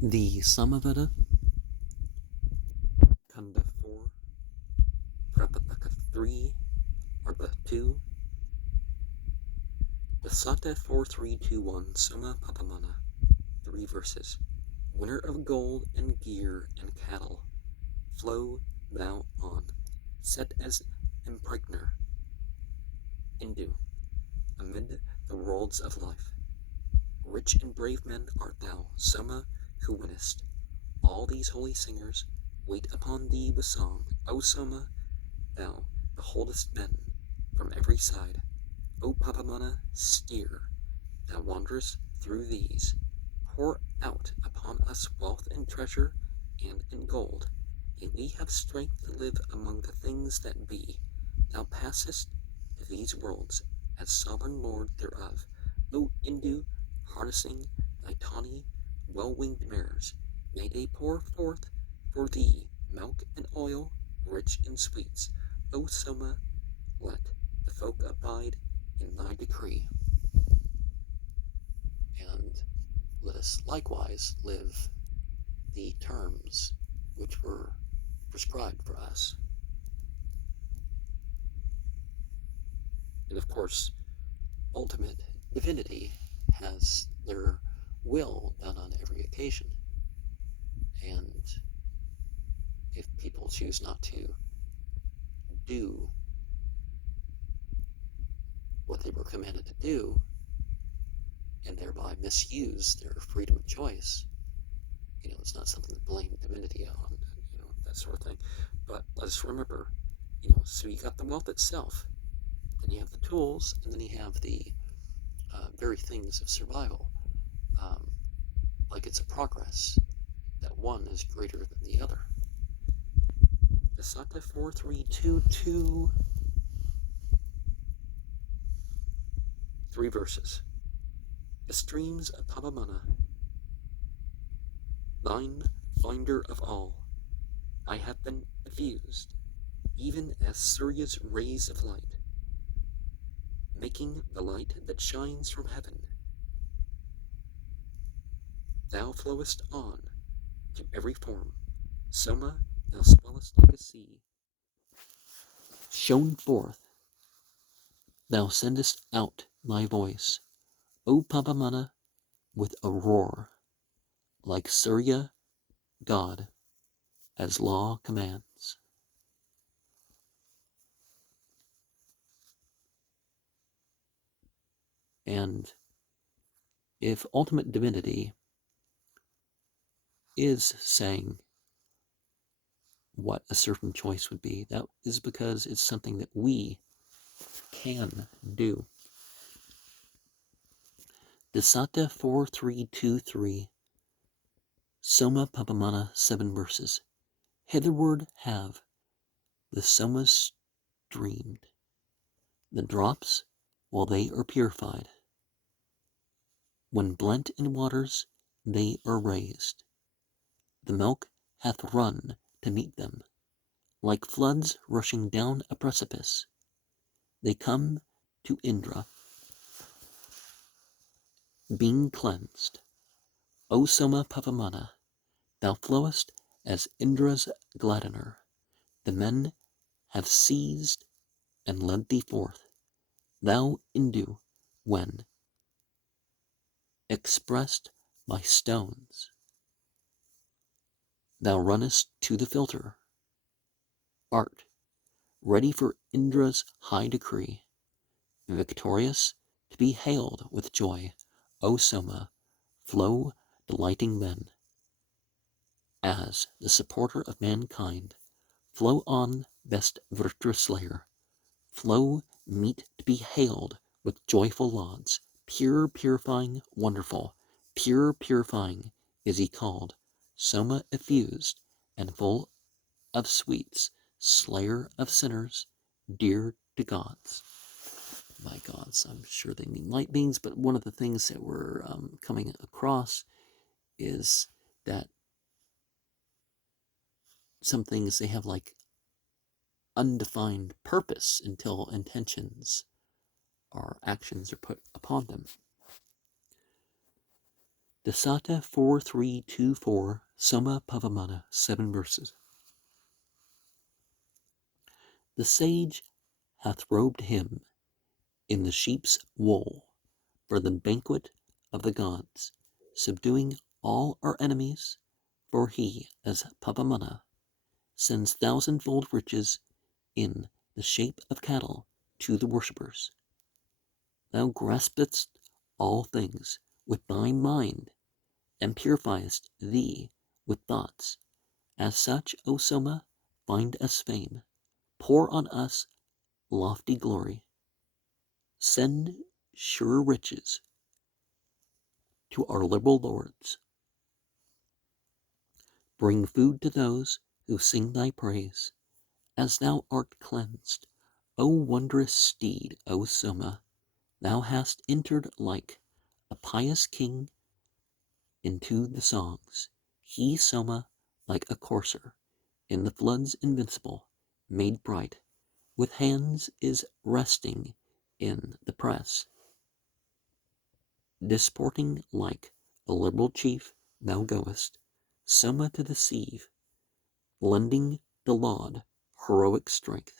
The Samaveda, Kanda 4, Prapathaka 3, Ardha 2, Dasati 4321, Soma Papamana, 3 verses. Winner of gold and gear and cattle, flow thou on, set as impregner, Hindu, amid the worlds of life. Rich and brave men art thou, Soma, who winnest. All these holy singers wait upon thee with song. O Soma, thou beholdest men from every side. O Papamana, steer, thou wanderest through these. Pour out upon us wealth and treasure and in gold. May we have strength to live among the things that be. Thou passest these worlds as sovereign lord thereof. O Hindu, harnessing thy tawny, well-winged mares, may they pour forth for thee milk and oil, rich in sweets. O Soma, let the folk abide in thy decree. And let us likewise live the terms which were prescribed for us. And of course, ultimate divinity has their will done on every occasion. And if people choose not to do what they were commanded to do, and thereby misuse their freedom of choice, it's not something to blame divinity on, that sort of thing. But let's remember, so you got the wealth itself, then you have the tools, and then you have the very things of survival. Like it's a progress, that one is greater than the other. Dasati 4322, 3 verses. The streams of Pavamana, thine finder of all, I have been effused, even as Surya's rays of light, making the light that shines from heaven. Thou flowest on to every form. Soma, thou swellest like a sea. Shone forth, thou sendest out thy voice, O Pavamana, with a roar, like Surya, God, as law commands. And if ultimate divinity is saying what a certain choice would be, that is because it's something that we can do. Dasati 4323, Soma Papamana, 7 verses. Hitherward have the Somas streamed, the drops, while they are purified. When blent in waters, they are raised. The milk hath run to meet them, like floods rushing down a precipice. They come to Indra, being cleansed. O Soma Papamana, thou flowest as Indra's gladdener. The men have seized and led thee forth. Thou Indu, when expressed by stones, thou runnest to the filter. Art, ready for Indra's high decree, victorious to be hailed with joy. O Soma, flow delighting men. As the supporter of mankind, flow on, best Vritra slayer. Flow meet to be hailed with joyful lauds. Pure, purifying, wonderful. Pure, purifying is he called. Soma effused and full of sweets, slayer of sinners, dear to gods. My gods, I'm sure they mean light beings, but one of the things that we're coming across is that some things, they have like undefined purpose until intentions or actions are put upon them. Dasati 4-3-2-4 Samaveda 7 verses. The sage hath robed him in the sheep's wool for the banquet of the gods, subduing all our enemies, for he, as Prapathaka, sends thousandfold riches in the shape of cattle to the worshippers. Thou graspest all things with thy mind, and purifiest thee with thoughts. As such, O Soma, find us fame, pour on us lofty glory, send sure riches to our liberal lords. Bring food to those who sing thy praise, as thou art cleansed. O wondrous steed, O Soma, thou hast entered like a pious king into the songs. He, Soma, like a courser in the floods invincible, made bright, with hands is resting in the press. Disporting like a liberal chief, thou goest, Soma, to deceive, lending the laud heroic strength.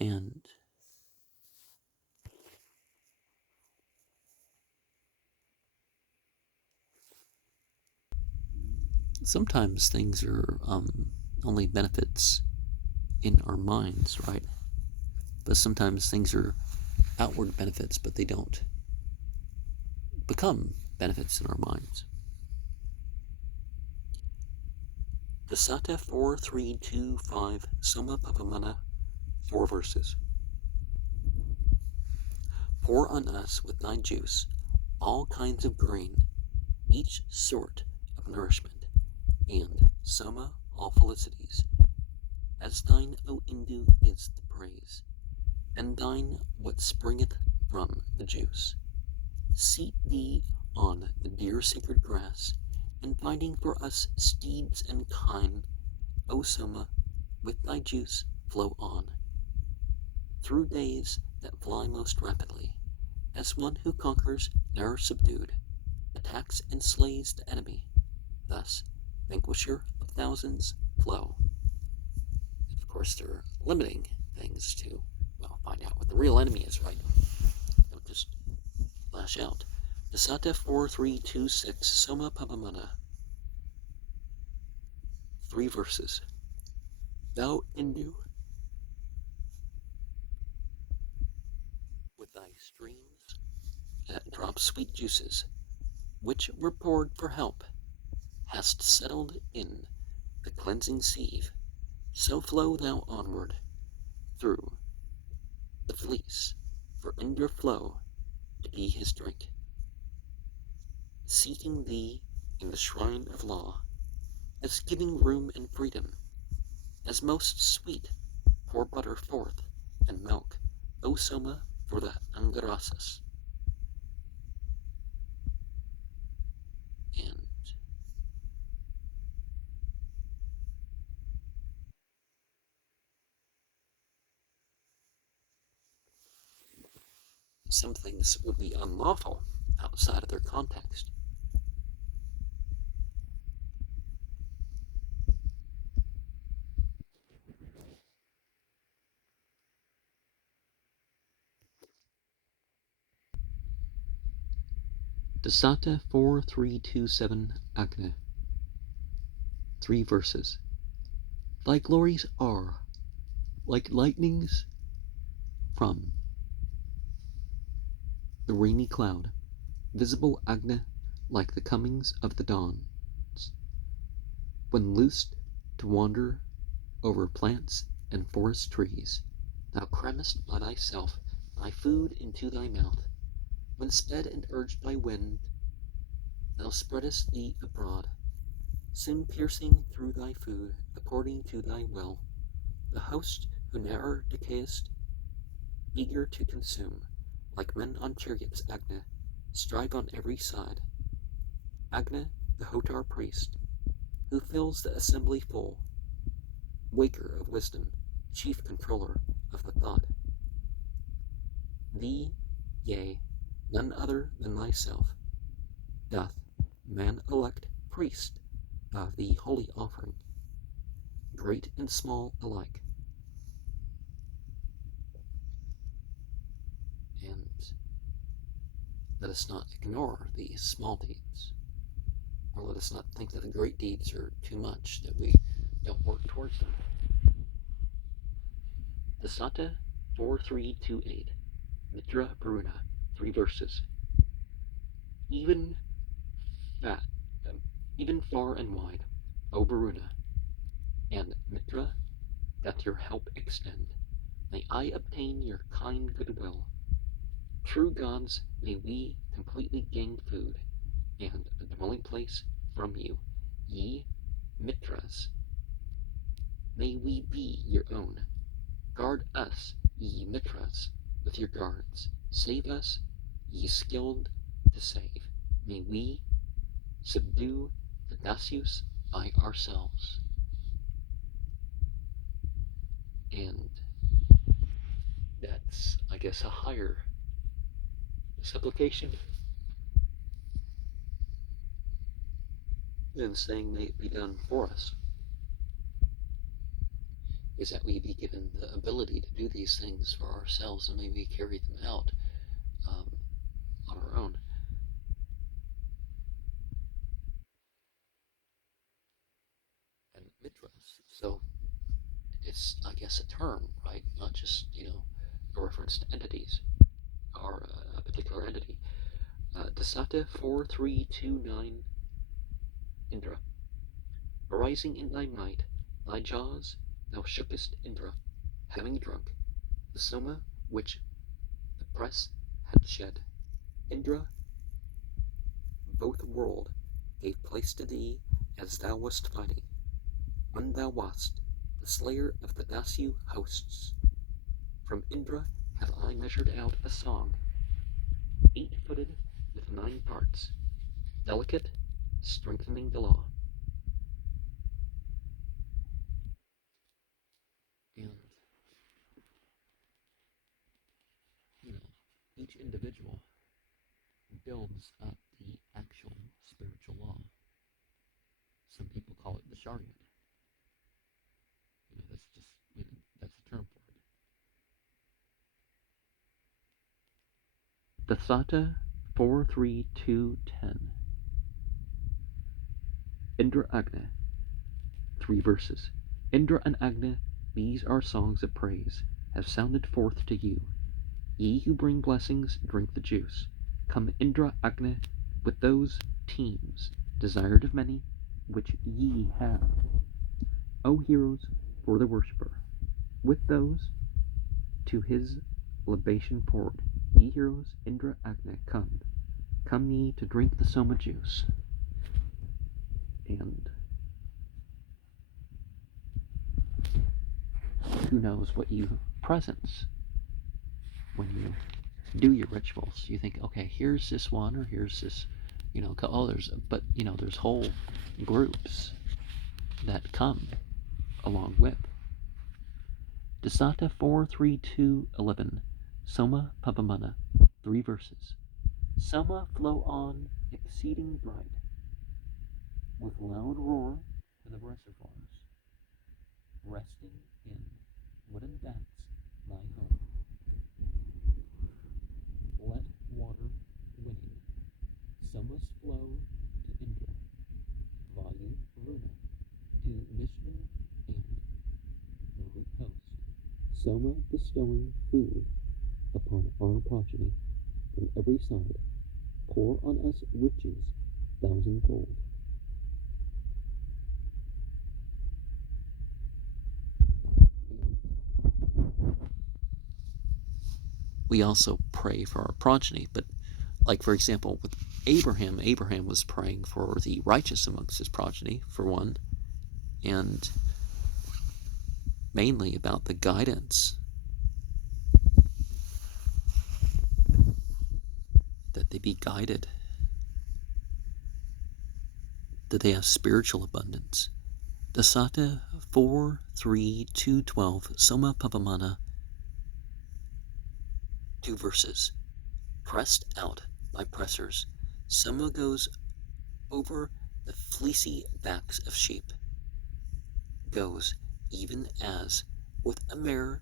And sometimes things are only benefits in our minds, right? But sometimes things are outward benefits, but they don't become benefits in our minds. Dasati 4-3-2-5 Samaveda 4 verses. Pour on us with thy juice all kinds of grain, each sort of nourishment, and Soma all felicities. As thine, O Indu, is the praise, and thine what springeth from the juice. Seat thee on the dear sacred grass, and finding for us steeds and kine, O Soma, with thy juice flow on, through days that fly most rapidly, as one who conquers ne'er subdued, attacks and slays the enemy, thus vanquisher of thousands flow. And of course, they're limiting things to, well, find out what the real enemy is, right? Don't just lash out. Dasati 4-3-2-6 Samaveda 3 verses. Thou Indu, with thy streams that drop sweet juices, which were poured for help, hast settled in the cleansing sieve, so flow thou onward through the fleece, for Indra flow to be his drink. Seating thee in the shrine of law, as giving room and freedom, as most sweet, pour butter forth and milk, O Soma, for the Angarasas. And some things would be unlawful outside of their context. Dasati 4-3-2-7 Agni 3 verses. Thy glories are like lightnings from the rainy cloud, visible Agni like the comings of the dawns, when loosed to wander over plants and forest trees. Thou crammest by thyself thy food into thy mouth. When sped and urged by wind, thou spreadest thee abroad, soon piercing through thy food according to thy will, the host who ne'er decayest, eager to consume, like men on chariots. Agni, strive on every side. Agni, the Hotar priest, who fills the assembly full, waker of wisdom, chief controller of the thought. Thee, yea, none other than thyself, doth man elect priest of the holy offering, great and small alike. And let us not ignore the small deeds, or let us not think that the great deeds are too much, that we don't work towards them. Dasati 4328, Mitra Varuna, 3 verses. Even far and wide, O Varuna, and Mitra, that your help extend. May I obtain your kind goodwill. True gods, may we completely gain food, and a dwelling place from you, ye Mitras. May we be your own. Guard us, ye Mitras, with your guards. Save us, ye skilled to save. May we subdue the Dasyus by ourselves. And that's, I guess, a higher supplication than saying may it be done for us, is that we be given the ability to do these things for ourselves, and may we carry them out on our own. And Mitras, so it's, I guess, a term, right? Not just, a reference to entities or a particular entity. Dasati 4329, Indra. Arising in thy might, thy jaws thou shookest Indra, having drunk the soma which the press had shed. Indra, both world gave place to thee as thou wast fighting, when thou wast the slayer of the Dasyu hosts. From Indra have I measured out a song, 8-footed with 9 parts, delicate, strengthening the law. And, each individual builds up the actual spiritual law. Some people call it the chariot. That's a term for it. Dasati 43210. Indra Agni, 3 verses. Indra and Agni, these are songs of praise, have sounded forth to you. Ye who bring blessings, drink the juice. Come Indra Agni, with those teams, desired of many, which ye have. O heroes, for the worshipper, with those to his libation poured. Ye heroes, Indra Agni, come ye to drink the soma juice. And who knows what you presence when you do your rituals. You think, okay, here's this one, or here's this, there's whole groups that come along with. Dasati 43211, Soma Papamana, 3 verses. Soma flow on exceeding bright, with loud roar to the reservoirs, resting in wooden vats lie home. Let water winning, Soma's flow to Indra, Vayu Varuna, to Vishnu and Marut host. Soma bestowing food upon our progeny from every side, pour on us riches thousandfold. We also pray for our progeny, but like, for example, with Abraham was praying for the righteous amongst his progeny, for one, and mainly about the guidance that they be guided, that they have spiritual abundance. Dasati 43212, Soma Papamana, 2 verses. Pressed out by pressers, Soma goes over the fleecy backs of sheep, goes even as, with a mirror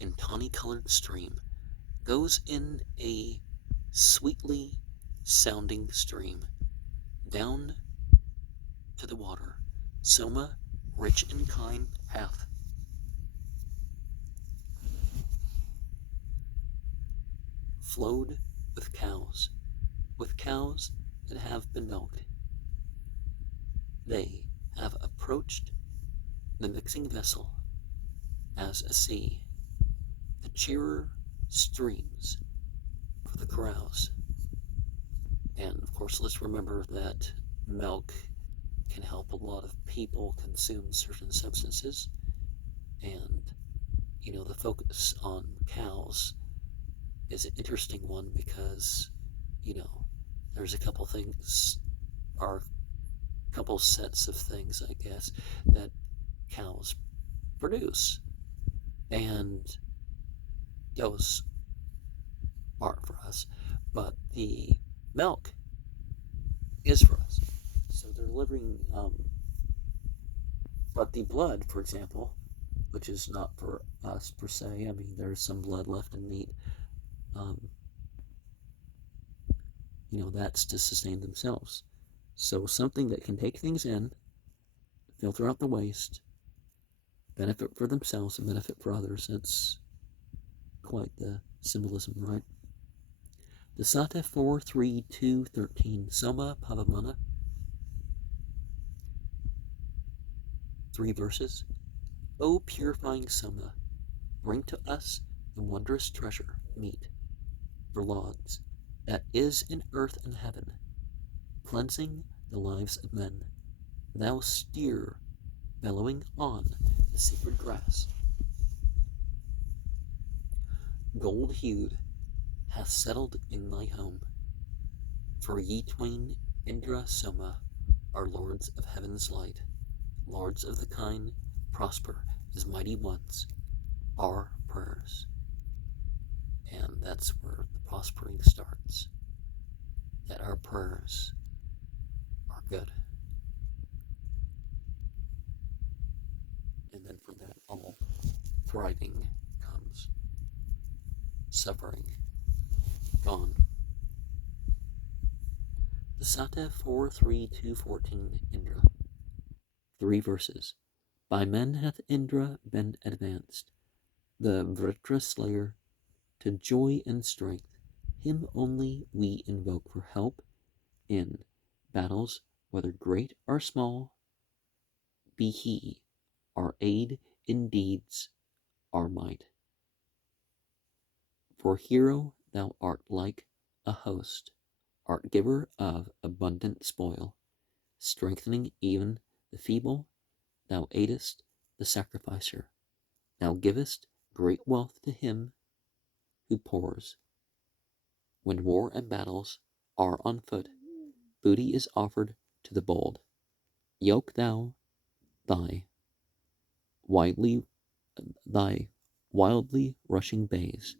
and tawny-colored stream, goes in a sweetly sounding stream, down to the water, Soma, rich in kind, hath flowed with cows that have been milked. They have approached the mixing vessel as a sea, the cheerer streams for the carouse. And of course, let's remember that milk can help a lot of people consume certain substances. And, the focus on cows is an interesting one because, there's a couple things, or a couple sets of things, I guess, that cows produce. And those aren't for us, but the milk is for us. So they're delivering, but the blood, for example, which is not for us per se, I mean, there's some blood left in meat, that's to sustain themselves. So something that can take things in, filter out the waste, benefit for themselves and benefit for others. That's quite the symbolism, right? Dasati 4:3-2:13, Soma Pavamana. 3 verses. O purifying Soma, bring to us the wondrous treasure, meat, for lauds, that is in earth and heaven, cleansing the lives of men. Thou steer bellowing on the sacred grass, gold-hued, hath settled in thy home. For ye twain, Indra Soma, are lords of heaven's light, lords of the kind, prosper as mighty ones, our prayers. And that's where the prospering starts, that our prayers are good. And then from that, all thriving comes. Suffering gone. Dasati 4:3-2:14, Indra. 3 verses. By men hath Indra been advanced, the Vritra slayer, to joy and strength. Him only we invoke for help in battles, whether great or small. Be he our aid in deeds, our might. For hero thou art like a host, art giver of abundant spoil, strengthening even the feeble. Thou aidest the sacrificer. Thou givest great wealth to him who pours. When war and battles are on foot, booty is offered to the bold. Yoke thou thy wildly rushing bays,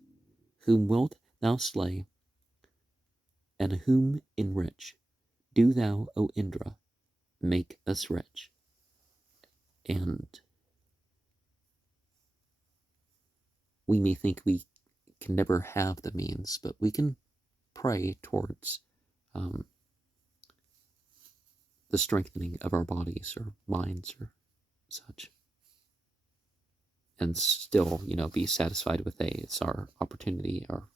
whom wilt thou slay, and whom enrich. Do thou, O Indra, make us rich. And we may think we can never have the means, but we can pray towards the strengthening of our bodies or minds or such, and still, be satisfied with it's our opportunity, or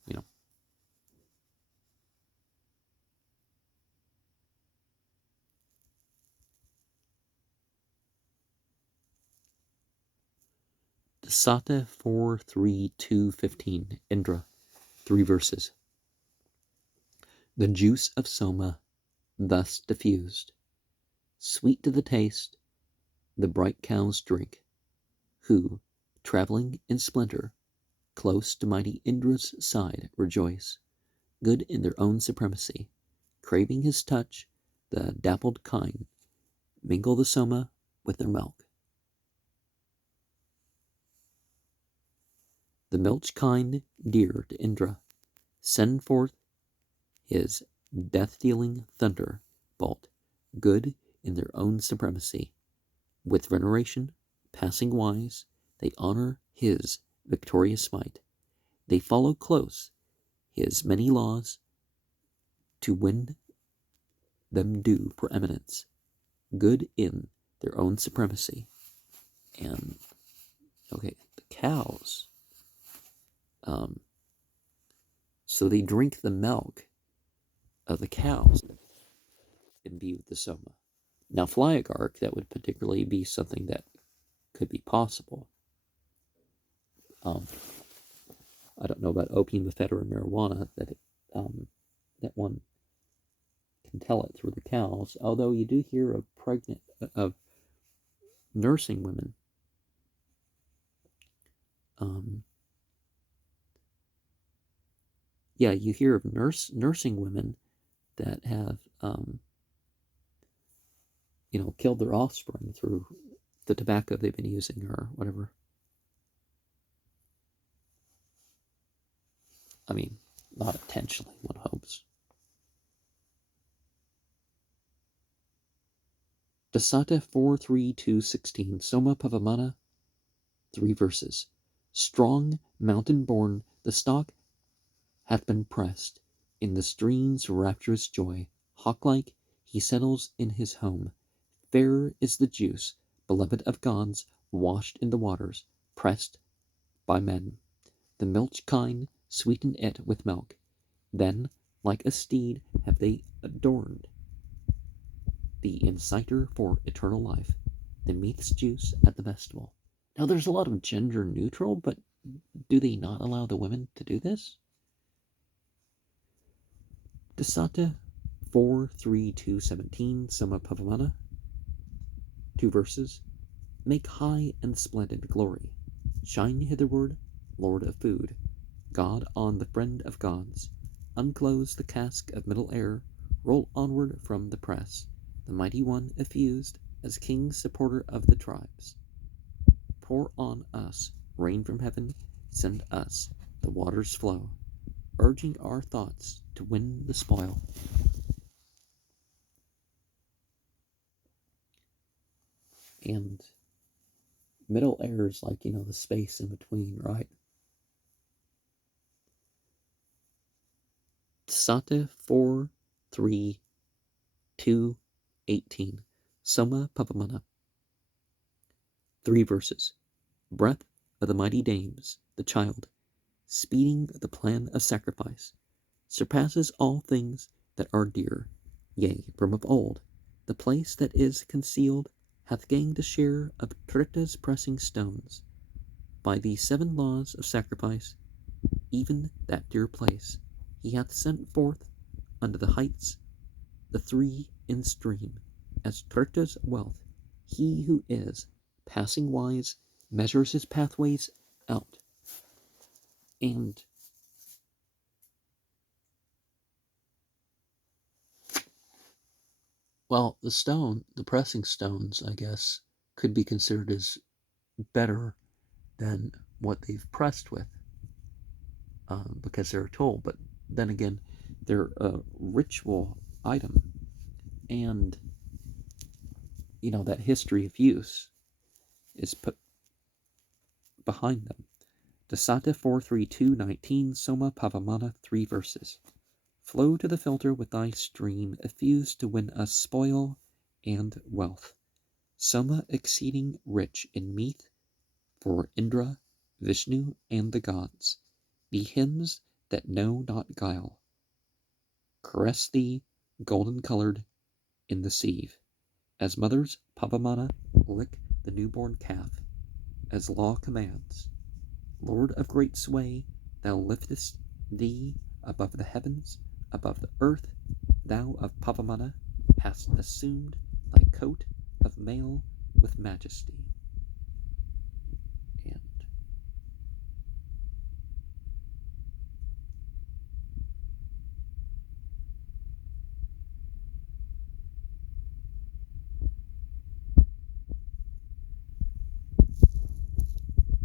Dasati 4:3-2:15, Indra. 3 verses. The juice of Soma, thus diffused, sweet to the taste, the bright cows drink, who, travelling in splendor, close to mighty Indra's side rejoice, good in their own supremacy, craving his touch. The dappled kine mingle the Soma with their milk. The milch kine dear to Indra, send forth his death-dealing thunderbolt, good in their own supremacy. With veneration, passing wise, they honor his victorious might. They follow close his many laws to win them due preeminence, good in their own supremacy. And, okay, the cows, so they drink the milk of the cows imbue with the soma. Now, Flyagark, that would particularly be something that could be possible. I don't know about opium, ephedra, and marijuana, that one can tell it through the cows, although you do hear of nursing women you hear of nursing women that have killed their offspring through the tobacco they've been using or whatever. I mean, not intentionally, one hopes. Dasati 4:3-2:16, Soma Pavamana, 3 verses. Strong, mountain-born, the stalk hath been pressed. In the stream's rapturous joy, hawk-like, he settles in his home. Fair is the juice, beloved of gods, washed in the waters, pressed by men. The milch kine sweeten it with milk. Then, like a steed, have they adorned the inciter for eternal life, the meat's juice at the festival. Now, there's a lot of gender neutral, but do they not allow the women to do this? Dasati 4:3-2:17, Soma Pavamana, 2 verses. Make high and splendid glory. Shine hitherward, Lord of food, God on the friend of gods. Unclose the cask of middle air, roll onward from the press, the mighty one effused as king supporter of the tribes. Pour on us rain from heaven, send us the waters flow, urging our thoughts to win the spoil. And middle air is like, the space in between, right? Dasati 4:3-2:18, Soma Pavamana, 3 verses. Breath of the mighty dames, the child, speeding the plan of sacrifice, surpasses all things that are dear. Yea, from of old, the place that is concealed hath gained a share of Trita's pressing stones. By the 7 laws of sacrifice, even that dear place, he hath sent forth unto the heights the 3 in stream, as Trita's wealth. He who is passing wise measures his pathways out. And well, the pressing stones, I guess, could be considered as better than what they've pressed with, because they're a tool. But then again, they're a ritual item, and that history of use is put behind them. Dasati 4:3-2:19, Soma Pavamana, 3 verses. Flow to the filter with thy stream, effused to win us spoil and wealth. Soma exceeding rich in meat for Indra, Vishnu, and the gods. The hymns that know not guile caress thee, golden-colored in the sieve, as mothers Pavamana lick the newborn calf, as law commands. Lord of great sway, thou liftest thee above the heavens, above the earth. Thou of Pavamana hast assumed thy coat of mail with majesty.